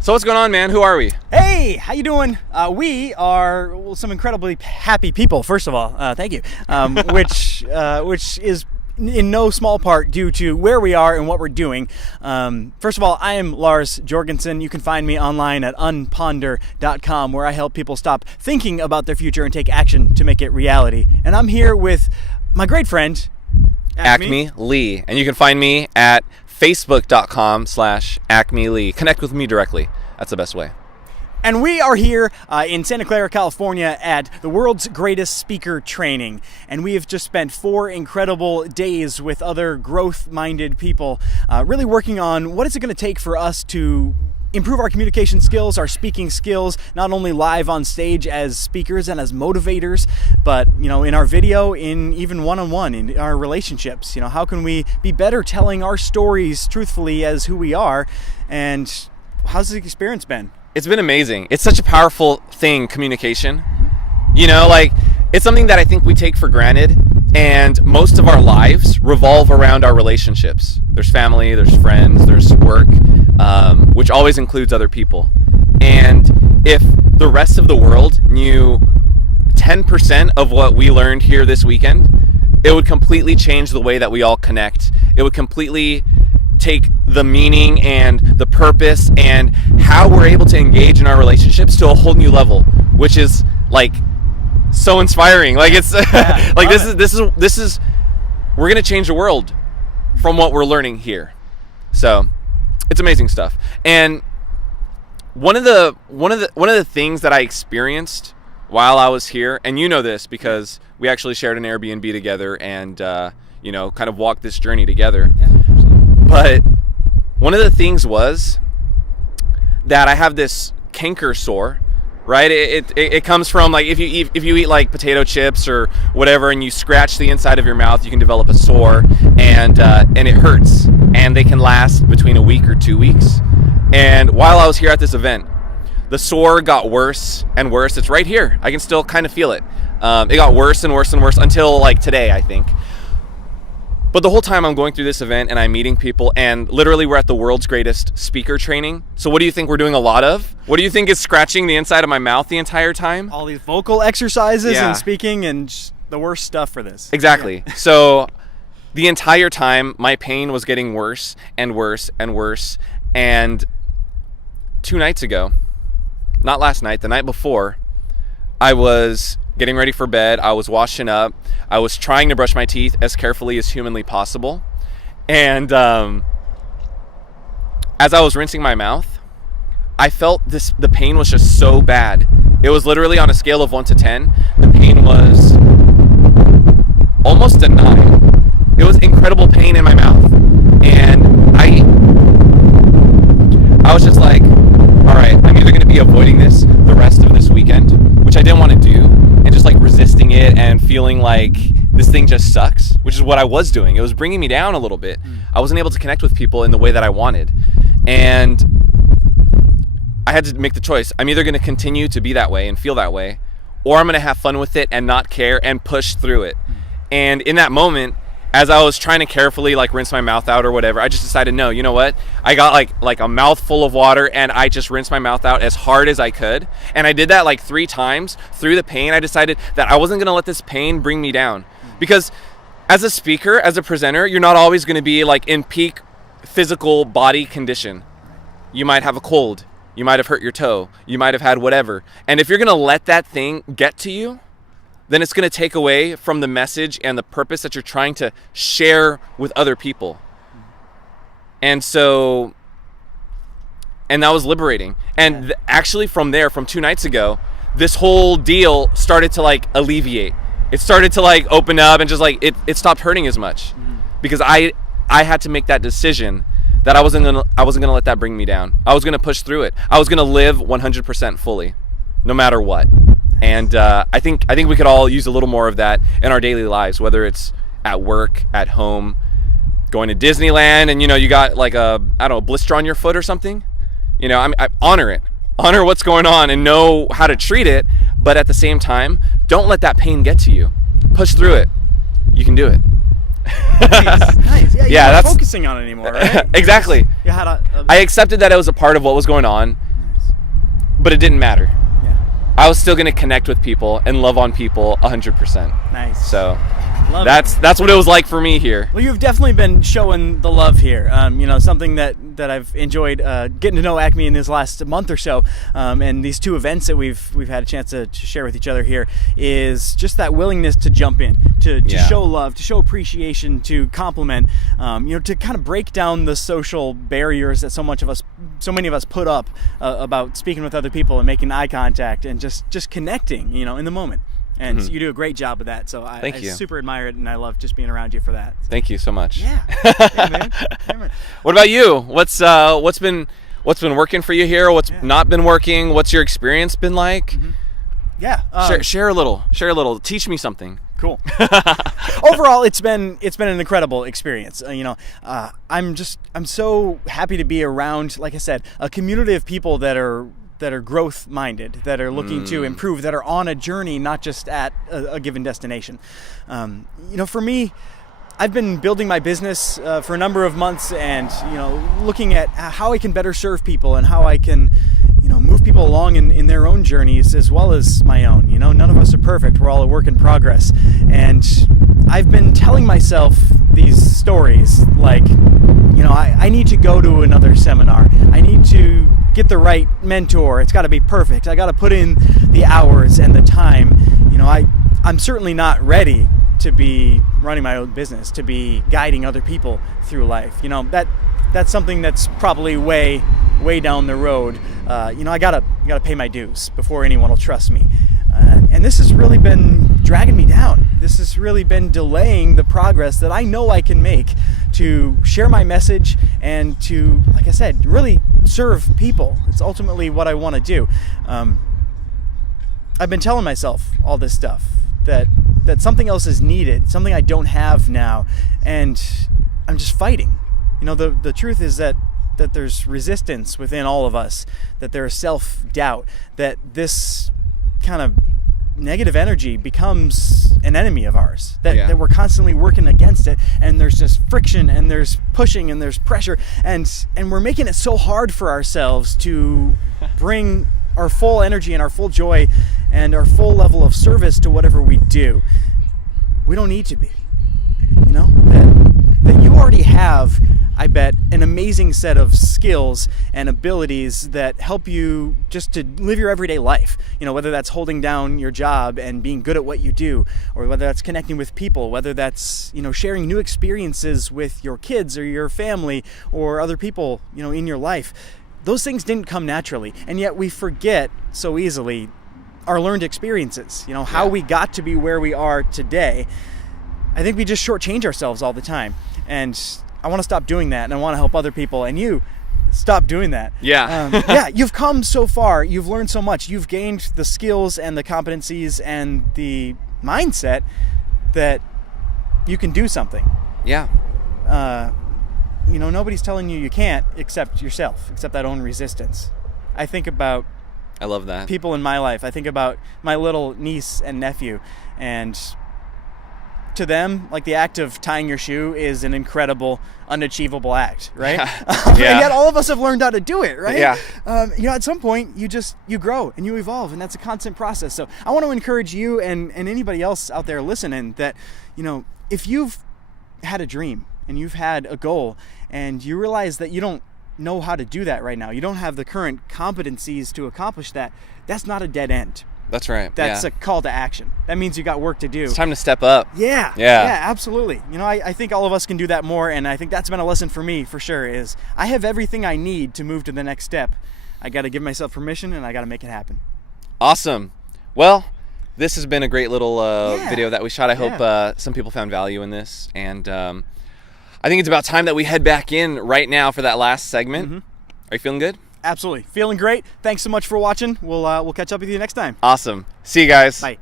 So what's going on, man? Who are we? Hey, how you doing? We are some incredibly happy people. First of all, thank you. Which is in no small part due to where we are and what we're doing. First of all, I am Lars Jorgensen. You can find me online at Unponder.com, where I help people stop thinking about their future and take action to make it reality. And I'm here with my great friend, Acme Lee. And you can find me at Facebook.com/Acme Lee. Connect with me directly. That's the best way. And we are here in Santa Clara, California at the world's greatest speaker training. And we have just spent 4 incredible days with other growth-minded people really working on what is it going to take for us to improve our communication skills, our speaking skills, not only live on stage as speakers and as motivators, but in our video, in even one-on-one, in our relationships. How can we be better telling our stories truthfully as who we are? And how's the experience been? It's been amazing. It's such a powerful thing, communication. It's something that I think we take for granted, and most of our lives revolve around our relationships. There's family, there's friends, there's work, which always includes other people. And if the rest of the world knew 10% of what we learned here this weekend, it would completely change the way that we all connect. It would completely take the meaning and the purpose and how we're able to engage in our relationships to a whole new level, which is so inspiring. This is we're gonna change the world from what we're learning here. So it's amazing stuff. And one of the things that I experienced while I was here, and you know this because we actually shared an Airbnb together and kind of walked this journey together. Yeah, absolutely. But one of the things was that I have this canker sore, right? It comes from if you eat like potato chips or whatever, and you scratch the inside of your mouth, you can develop a sore, and it hurts, and they can last between a week or 2 weeks. And while I was here at this event, the sore got worse and worse. It's right here. I can still kind of feel it. It got worse and worse and worse until today, I think. But the whole time I'm going through this event and I'm meeting people, and literally we're at the world's greatest speaker training. So what do you think we're doing a lot of? What do you think is scratching the inside of my mouth the entire time? All these vocal exercises and speaking and just the worst stuff for this. Exactly. Yeah. So the entire time my pain was getting worse and worse and worse. And 2 nights ago, not last night, the night before, I was getting ready for bed. I was washing up. I was trying to brush my teeth as carefully as humanly possible. And as I was rinsing my mouth, I felt the pain was just so bad. It was literally on a scale of 1 to 10. The pain was almost a 9. It was incredible pain in my mouth. And I was just like, all right, I'm either going to be avoiding this the rest of this weekend, which I didn't want to do, and just resisting it and feeling like this thing just sucks, which is what I was doing. It was bringing me down a little bit. I wasn't able to connect with people in the way that I wanted. And I had to make the choice. I'm either going to continue to be that way and feel that way, or I'm going to have fun with it and not care and push through it. And in that moment, as I was trying to carefully rinse my mouth out or whatever, I just decided, no, you know what? I got like a mouthful of water, and I just rinsed my mouth out as hard as I could. And I did that 3 times through the pain. I decided that I wasn't going to let this pain bring me down. Because as a speaker, as a presenter, you're not always going to be in peak physical body condition. You might have a cold. You might have hurt your toe. You might have had whatever. And if you're going to let that thing get to you, then it's going to take away from the message and the purpose that you're trying to share with other people. And that was liberating. And actually from 2 nights ago, this whole deal started to alleviate. It started to open up, and just it stopped hurting as much. Because I had to make that decision that I wasn't gonna let that bring me down. I was gonna push through it. I was gonna live 100% fully, no matter what. And I think we could all use a little more of that in our daily lives, whether it's at work, at home, going to Disneyland, and you got a blister on your foot or something. I honor it. Honor what's going on and know how to treat it, but at the same time, don't let that pain get to you. Push through it. You can do it. Nice. Yeah, you're Yeah, not that's- focusing on it anymore, right? Exactly. You had I accepted that it was a part of what was going on, Nice. but it didn't matter. Yeah. I was still going to connect with people and love on people 100%. Nice. So Love it. that's what it was like for me here. Well, you've definitely been showing the love here. Something that I've enjoyed getting to know Acme in this last month or so, and these two events that we've had a chance to share with each other here is just that willingness to jump in, to show love, to show appreciation, to compliment, to kind of break down the social barriers that so many of us put up about speaking with other people and making eye contact and just connecting, in the moment. And you do a great job of that. So I super admire it, and I love just being around you for that. So. Thank you so much. Yeah. Yeah, man. Yeah, man. What about you? What's been working for you here? What's not been working? What's your experience been like? Mm-hmm. Yeah. Share a little. Teach me something. Cool. Overall, it's been an incredible experience. I'm so happy to be around, like I said, a community of people that are growth minded, that are looking to improve, that are on a journey, not just at a given destination. For me, I've been building my business for a number of months, and looking at how I can better serve people and how I can move people along in their own journeys as well as my own. None of us are perfect. We're all a work in progress. And I've been telling myself these stories like, I need to go to another seminar. I need to get the right mentor. It's got to be perfect. I got to put in the hours and the time. I'm certainly not ready to be running my own business, to be guiding other people through life. That's something that's probably way down the road. I gotta pay my dues before anyone will trust me. And this has really been dragging me down. This has really been delaying the progress that I know I can make to share my message and to, like I said, really serve people. It's ultimately what I want to do. I've been telling myself all this stuff, that something else is needed, something I don't have now, and I'm just fighting. The truth is that there's resistance within all of us, that there's self-doubt, that this kind of negative energy becomes an enemy of ours, that we're constantly working against it, and there's just friction, and there's pushing, and there's pressure, and we're making it so hard for ourselves to bring our full energy and our full joy and our full level of service to whatever we do. We don't need to be. That you already have, I bet, an amazing set of skills and abilities that help you just to live your everyday life. Whether that's holding down your job and being good at what you do, or whether that's connecting with people, whether that's, sharing new experiences with your kids or your family or other people, in your life. Those things didn't come naturally, and yet we forget so easily our learned experiences, how we got to be where we are today. I think we just shortchange ourselves all the time. And I want to stop doing that, and I want to help other people, and you stop doing that. Yeah. You've come so far. You've learned so much. You've gained the skills and the competencies and the mindset that you can do something. Yeah. Nobody's telling you can't except yourself, except that own resistance. I think about I love that. people in my life. I think about my little niece and nephew, and to them, like, the act of tying your shoe is an incredible, unachievable act, right? And yet all of us have learned how to do it, right? Yeah. At some point, you grow and you evolve, and that's a constant process. So I want to encourage you and anybody else out there listening that, if you've had a dream and you've had a goal and you realize that you don't know how to do that right now, you don't have the current competencies to accomplish that, that's not a dead end. That's right. That's a call to action. That means you got work to do. It's time to step up. Yeah, absolutely. I think all of us can do that more, and I think that's been a lesson for me, for sure, is I have everything I need to move to the next step. I got to give myself permission, and I got to make it happen. Awesome. Well, this has been a great little video that we shot. I hope some people found value in this, and I think it's about time that we head back in right now for that last segment. Mm-hmm. Are you feeling good? Absolutely. Feeling great. Thanks so much for watching. We'll catch up with you next time. Awesome. See you guys. Bye.